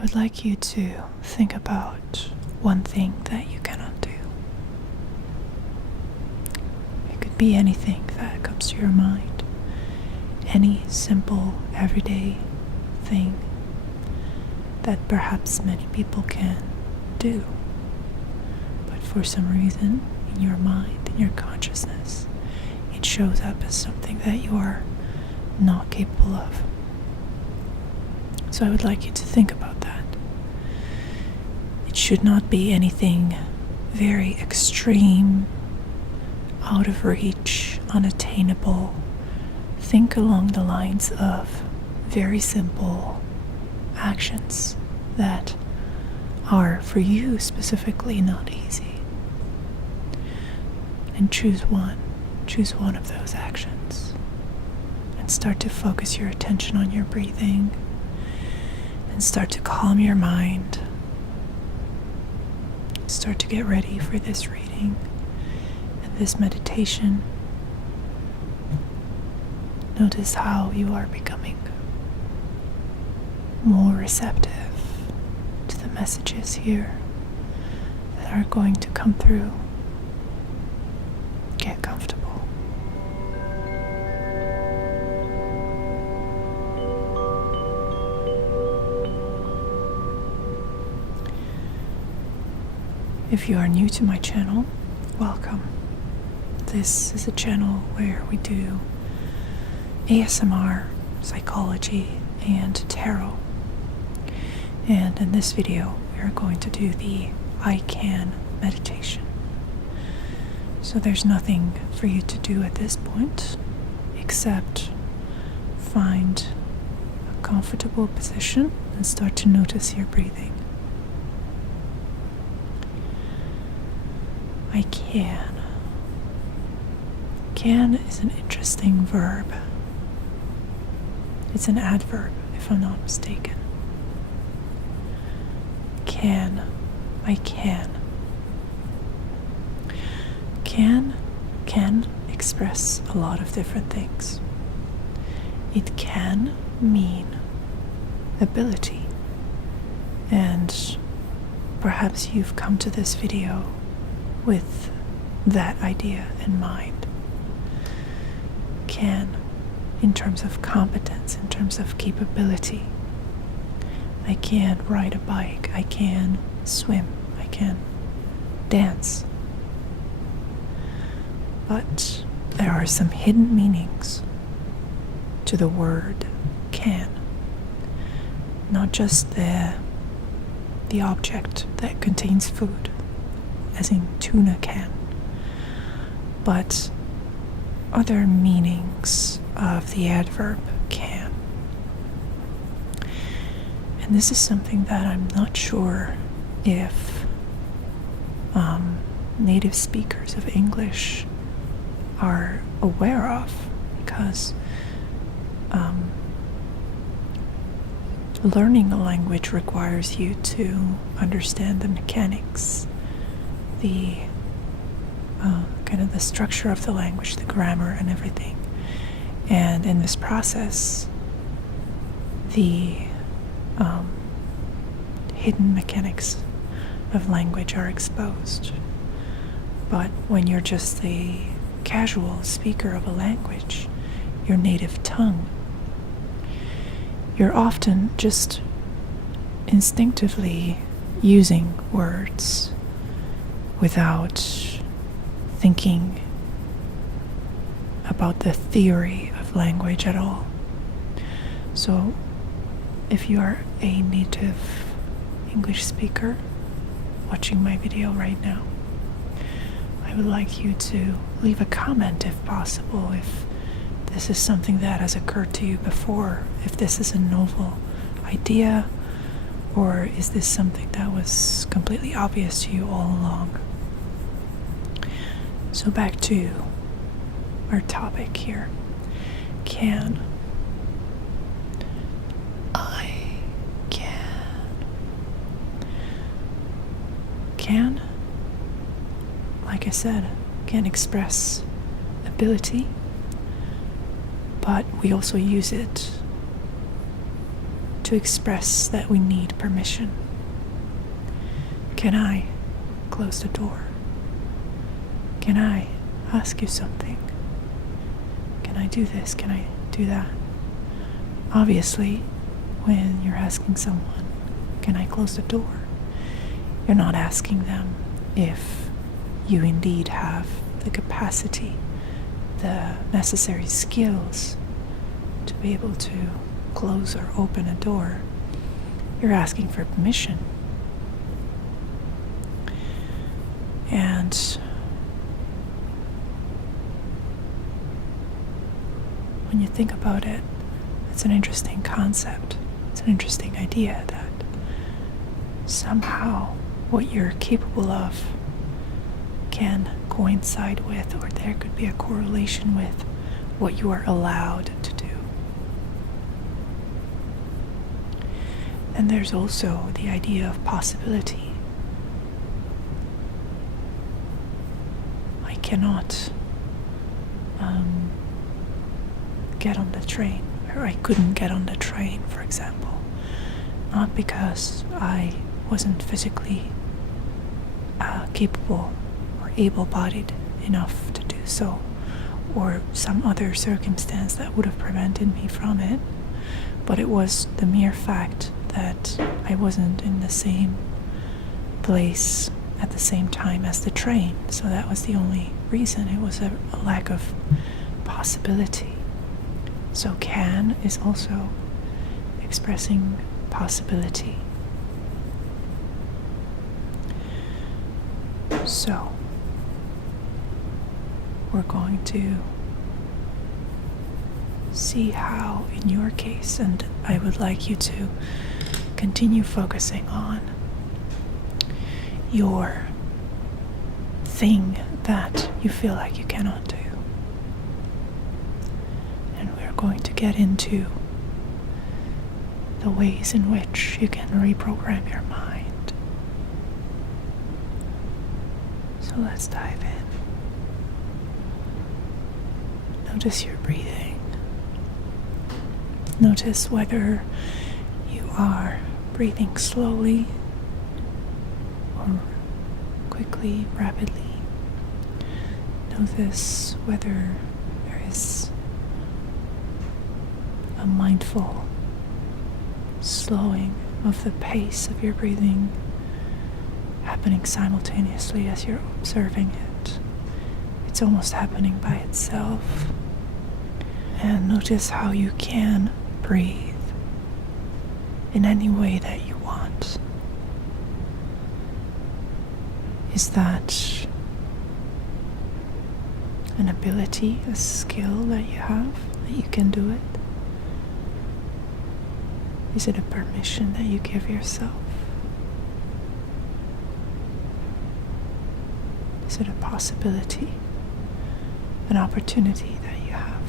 I would like you to think about one thing that you cannot do. It could be anything that comes to your mind, any simple, everyday thing that perhaps many people can do, but for some reason in your mind, in your consciousness, it shows up as something that you are not capable of. So I would like you to think about that. It should not be anything very extreme, out of reach, unattainable. Think along the lines of very simple actions that are for you specifically not easy. And choose one of those actions and start to focus your attention on your breathing and start to calm your mind. Start to get ready for this reading and this meditation. Notice how you are becoming more receptive to the messages here that are going to come through. Get comfortable. If you are new to my channel, welcome. This is a channel where we do ASMR, psychology, and tarot. And in this video, we are going to do the I Can meditation. So there's nothing for you to do at this point except find a comfortable position and start to notice your breathing. I can. Can is an interesting verb. It's an adverb, if I'm not mistaken. Can. I can. Can express a lot of different things. It can mean ability. And perhaps you've come to this video with that idea in mind. Can, in terms of competence, in terms of capability. I can ride a bike, I can swim, I can dance. But there are some hidden meanings to the word can. Not just the object that contains food, as in tuna can, but other meanings of the adverb can. And this is something that I'm not sure if native speakers of English are aware of, because learning a language requires you to understand the mechanics, the kind of the structure of the language, the grammar and everything. And in this process, the hidden mechanics of language are exposed. But when you're just a casual speaker of a language, your native tongue, you're often just instinctively using words without thinking about the theory of language at all. So if you are a native English speaker watching my video right now, I would like you to leave a comment if possible, if this is something that has occurred to you before, if this is a novel idea, or is this something that was completely obvious to you all along. So back to our topic here. Can. I can. Can, like I said, can express ability, but we also use it to express that we need permission. Can I close the door? Can I ask you something? Can I do this? Can I do that? Obviously, when you're asking someone, can I close the door? You're not asking them if you indeed have the capacity, the necessary skills to be able to close or open a door. You're asking for permission. And when you think about it, it's an interesting concept. It's an interesting idea that somehow what you're capable of can coincide with, or there could be a correlation with, what you are allowed to do. And there's also the idea of possibility. I cannot get on the train, or I couldn't get on the train, for example, not because I wasn't physically capable or able-bodied enough to do so, or some other circumstance that would have prevented me from it, but it was the mere fact that I wasn't in the same place at the same time as the train. So that was the only reason. It was a lack of possibility. So can is also expressing possibility. So we're going to see how, in your case, and I would like you to continue focusing on your thing that you feel like you cannot do. And we're going to get into the ways in which you can reprogram your mind. So let's dive in. Notice your breathing. Notice whether you are breathing slowly or quickly, rapidly. Notice whether there is a mindful slowing of the pace of your breathing happening simultaneously as you're observing it. It's almost happening by itself. And notice how you can breathe in any way that you want. Is that an ability, a skill that you have, that you can do it? Is it a permission that you give yourself? Is it a possibility, an opportunity that you have?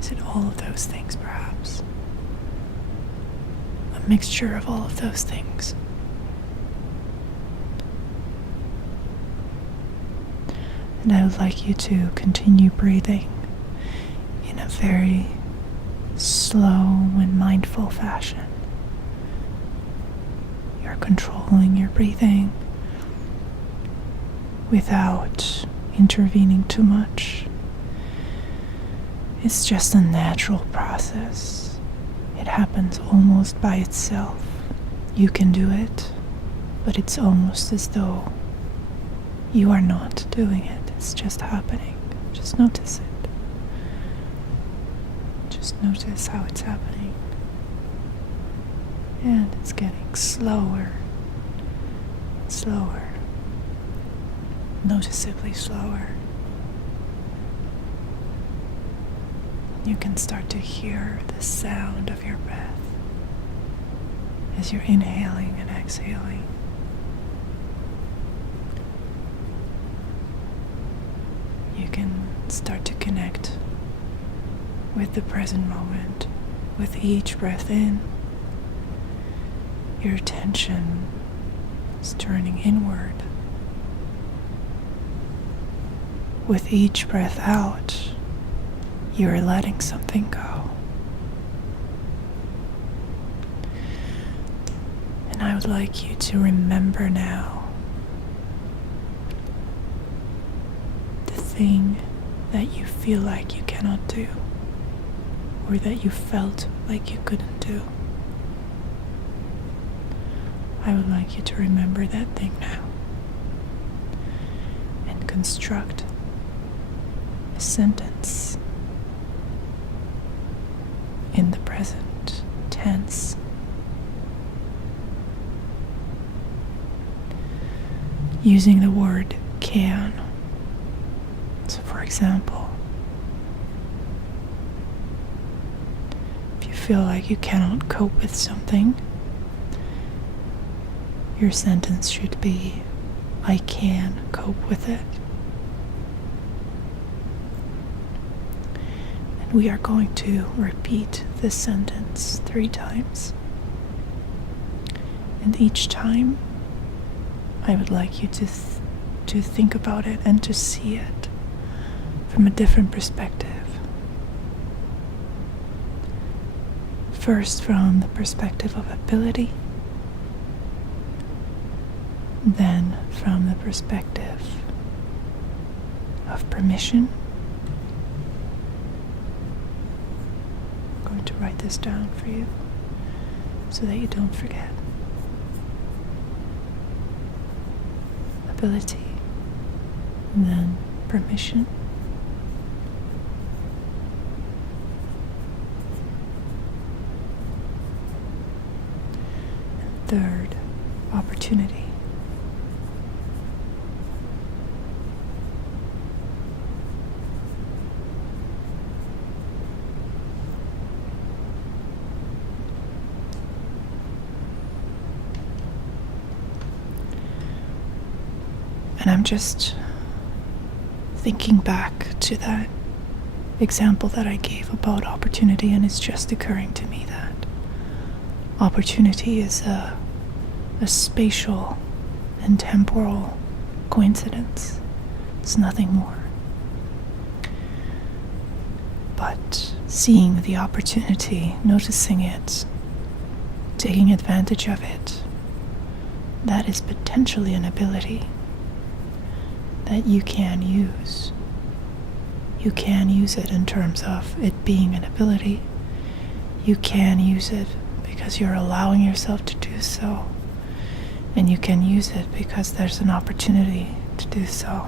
Is it all of those things, perhaps? A mixture of all of those things. And I would like you to continue breathing in a very slow and mindful fashion. You're controlling your breathing without intervening too much. It's just a natural process. It happens almost by itself. You can do it, but it's almost as though you are not doing it. It's just happening. Just notice it. Just notice how it's happening. And it's getting slower, slower, noticeably slower. You can start to hear the sound of your breath as you're inhaling and exhaling. You can start to connect with the present moment. With each breath in, your attention is turning inward. With each breath out, you are letting something go. I would like you to remember now the thing that you feel like you cannot do, or that you felt like you couldn't do. I would like you to remember that thing now and construct a sentence in the present tense. Using the word can. So, for example, if you feel like you cannot cope with something, your sentence should be, I can cope with it. And we are going to repeat this sentence 3 times. And each time, I would like you to think about it and to see it from a different perspective. First, from the perspective of ability, then from the perspective of permission. I'm going to write this down for you so that you don't forget. Ability, and then permission, and third, opportunity. And I'm just thinking back to that example that I gave about opportunity, and it's just occurring to me that opportunity is a spatial and temporal coincidence. It's nothing more. But seeing the opportunity, noticing it, taking advantage of it, that is potentially an ability that you can use. You can use it in terms of it being an ability. You can use it because you're allowing yourself to do so. And you can use it because there's an opportunity to do so.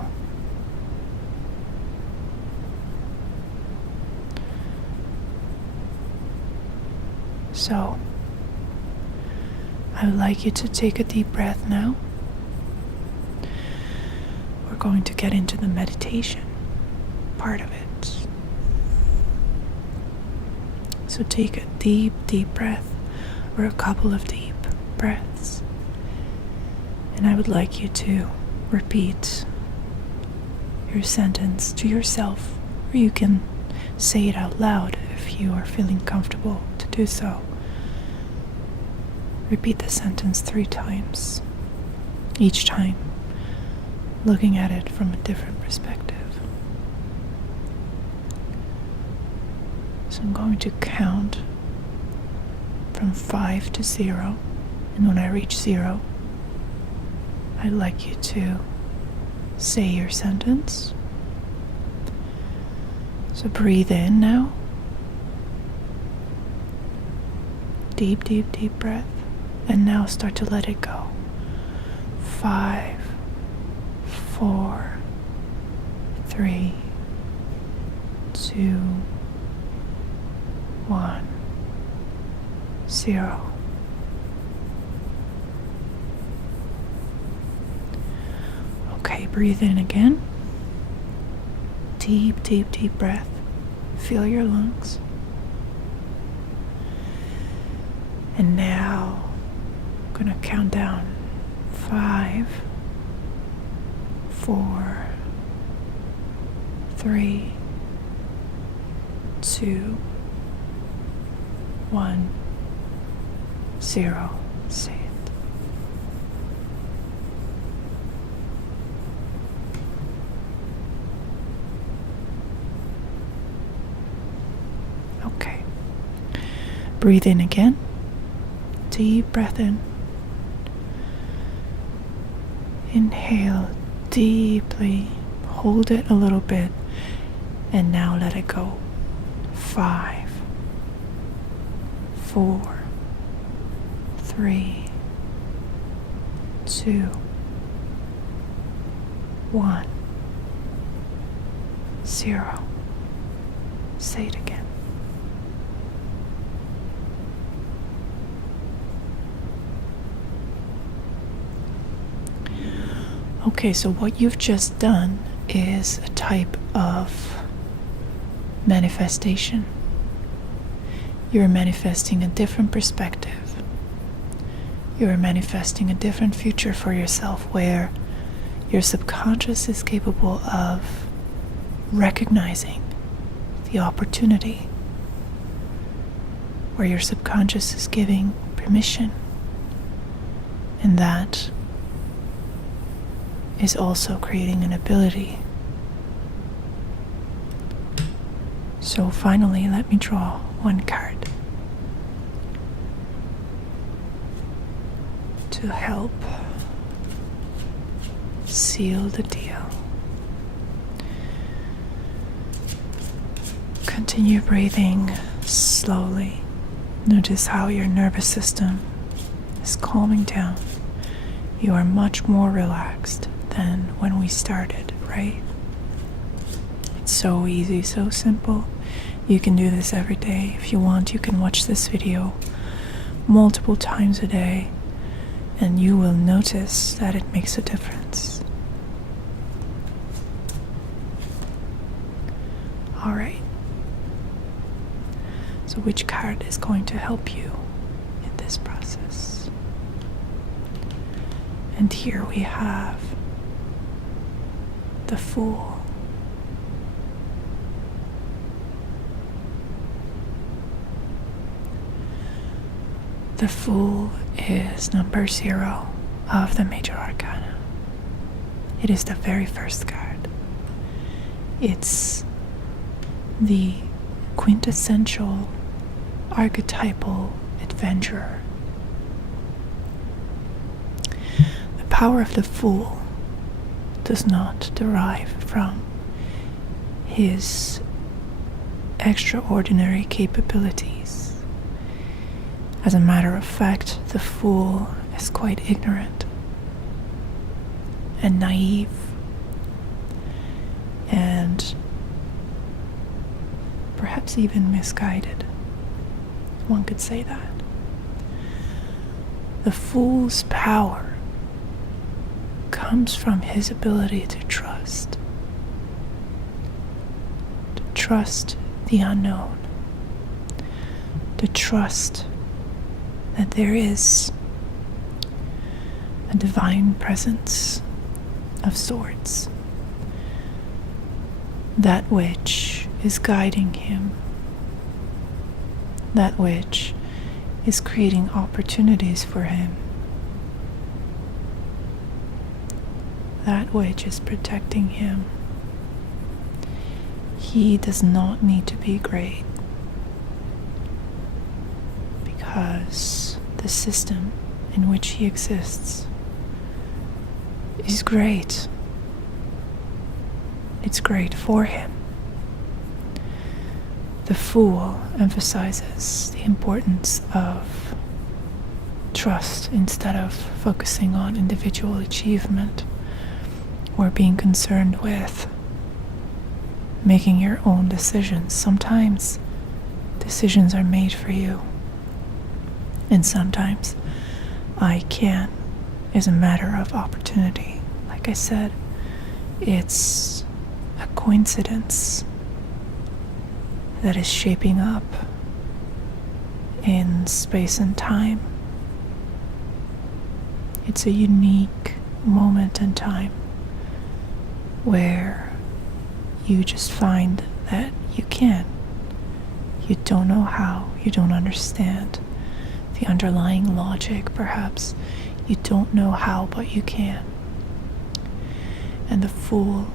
So, I would like you to take a deep breath now. We're going to get into the meditation part of it. So take a deep, deep breath, or a couple of deep breaths. And I would like you to repeat your sentence to yourself, or you can say it out loud if you are feeling comfortable to do so. Repeat the sentence 3 times, each time looking at it from a different perspective. So I'm going to count from 5 to 0, and when I reach 0, I'd like you to say your sentence. So breathe in now. Deep, deep, deep breath. And now start to let it go. 5, 4, 3, 2, 1, 0. Okay, breathe in again. Deep, deep, deep breath. Feel your lungs. And now I'm going to count down 5, 4, 3, 2, 1, 0. Say it. Okay. Breathe in again. Deep breath in. Inhale deeply, hold it a little bit, and now let it go. 5, 4, 3, 2, 1, 0. Say it again. Okay, so what you've just done is a type of manifestation. You're manifesting a different perspective. You're manifesting a different future for yourself where your subconscious is capable of recognizing the opportunity, where your subconscious is giving permission, and that is also creating an ability. So finally, let me draw one card to help seal the deal. Continue breathing slowly. Notice how your nervous system is calming down. You are much more relaxed than when we started, right? It's so easy, so simple. You can do this every day. If you want, you can watch this video multiple times a day, and you will notice that it makes a difference. All right. So which card is going to help you in this process? And here we have the Fool. The Fool is number 0 of the Major Arcana. It is the very first card. It's the quintessential archetypal adventurer. The power of the Fool does not derive from his extraordinary capabilities. As a matter of fact, the Fool is quite ignorant and naive, and perhaps even misguided. One could say that. The Fool's power comes from his ability to trust. To trust the unknown. To trust that there is a divine presence of sorts. That which is guiding him. That which is creating opportunities for him. That which is protecting him. He does not need to be great, because the system in which he exists is great. It's great for him. The Fool emphasizes the importance of trust instead of focusing on individual achievement or being concerned with making your own decisions. Sometimes decisions are made for you, and sometimes I can is a matter of opportunity. Like I said, it's a coincidence that is shaping up in space and time. It's a unique moment in time where you just find that you can. You don't know how, you don't understand the underlying logic, perhaps. You don't know how, but you can. And the Fool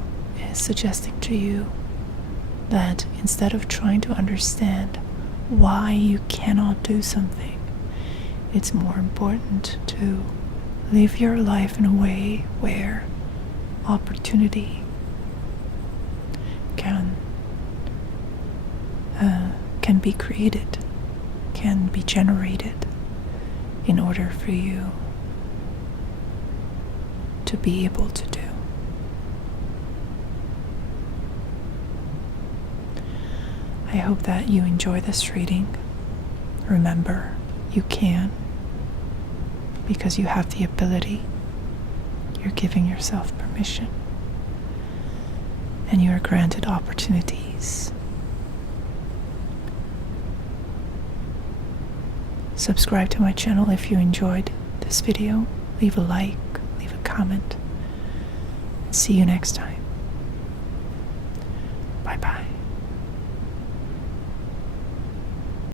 is suggesting to you that instead of trying to understand why you cannot do something, it's more important to live your life in a way where opportunity can be created, can be generated in order for you to be able to do. I hope that you enjoy this reading. Remember, you can, because you have the ability. You're giving yourself permission, and you are granted opportunities. Subscribe to my channel if you enjoyed this video. Leave a like, leave a comment. See you next time.